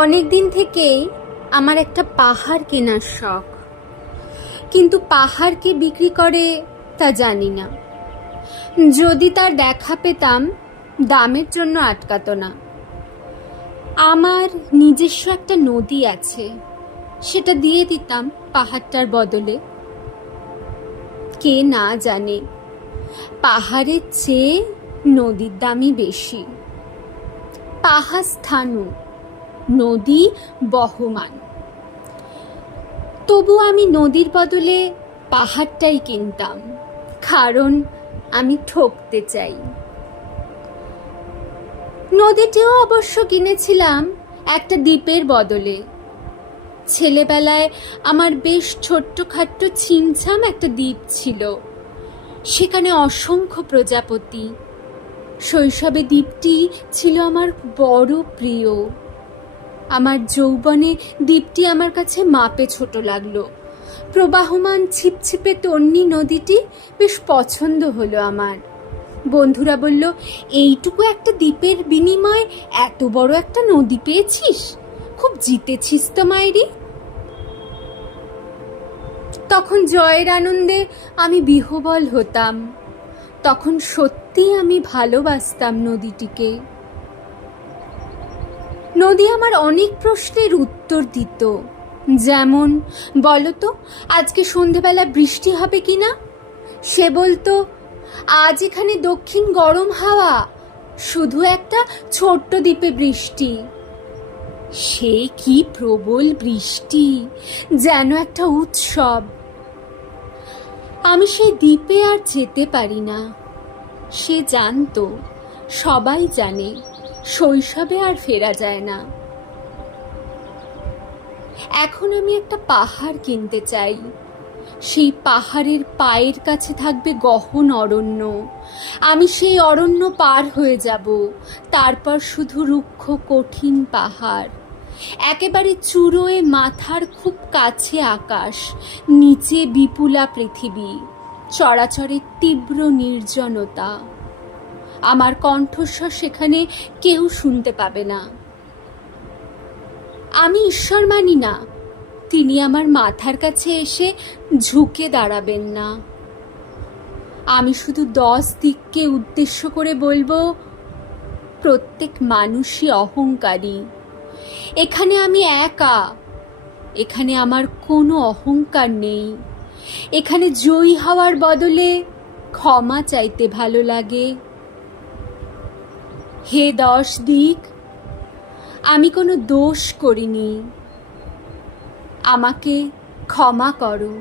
অনেক দিন থেকেই আমার একটা পাহাড় কেনার শখ, কিন্তু পাহাড় কে বিক্রি করে তা জানি না। যদি তার দেখা পেতাম, দামের জন্য আটকাতো না। আমার নিজস্ব একটা নদী আছে, সেটা দিয়ে দিতাম পাহাড়টার বদলে। কে না জানে পাহাড়ের চেয়ে নদীর দামই বেশি। পাহাড় স্থানু, নদী বহমান। তবু আমি নদীর বদলে পাহাড়টাই কিনতাম, কারণ আমি ঠকতে চাই। নদীটিও অবশ্য কিনেছিলাম একটা দ্বীপের বদলে। ছেলেবেলায় আমার বেশ ছোট্টখাট্ট ছিমছাম একটা দ্বীপ ছিল, সেখানে অসংখ্য প্রজাপতি। শৈশবে দ্বীপটি ছিল আমার বড় প্রিয়। আমার যৌবনে দ্বীপটি আমার কাছে মাপে ছোট লাগলো। প্রবাহমান ছিপছিপে তন্নি নদীটি বেশ পছন্দ হলো আমার। বন্ধুরা বলল, এইটুকু একটা দ্বীপের বিনিময়ে এত বড় একটা নদী পেয়েছিস, খুব জিতেছিস তো মায়েরি। তখন জয়ের আনন্দে আমি বিহ্বল হতাম। তখন সত্যি আমি ভালোবাসতাম নদীটিকে। নদী আমার অনেক প্রশ্নের উত্তর দিত, যেমন, বলতো আজকে সন্ধেবেলা বৃষ্টি হবে কিনা। সে বলতো, আজ এখানে দক্ষিণ গরম হাওয়া, শুধু একটা ছোট্ট দ্বীপে বৃষ্টি। সে কি প্রবল বৃষ্টি, যেন একটা উৎসব। আমি সেই দ্বীপে আর যেতে পারি না। সে জানতো, সবাই জানে, শৈশবে আর ফেরা যায় না। এখন আমি একটা পাহাড় কিনতে চাই। সেই পাহাড়ের পায়ের কাছে থাকবে গহন অরণ্য। আমি সেই অরণ্য পার হয়ে যাব, তারপর শুধু রুক্ষ কঠিন পাহাড়। একেবারে চূড়োয় মাথার খুব কাছে আকাশ, নিচে বিপুলা পৃথিবী, চরাচরের তীব্র নির্জনতা। আমার কণ্ঠস্বর সেখানে কেউ শুনতে পাবে না। আমি ঈশ্বর মানি না, তিনি আমার মাথার কাছে এসে ঝুঁকে দাঁড়াবেন না। আমি শুধু 10 দিককে উদ্দেশ্য করে বলবো, প্রত্যেক মানুষই অহংকারী। এখানে আমি একা, এখানে আমার কোনো অহংকার নেই। এখানে জয়ী হওয়ার বদলে ক্ষমা চাইতে ভালো লাগে। হে 10 দিক, আমি কোনো দোষ করিনি, আমাকে ক্ষমা করো।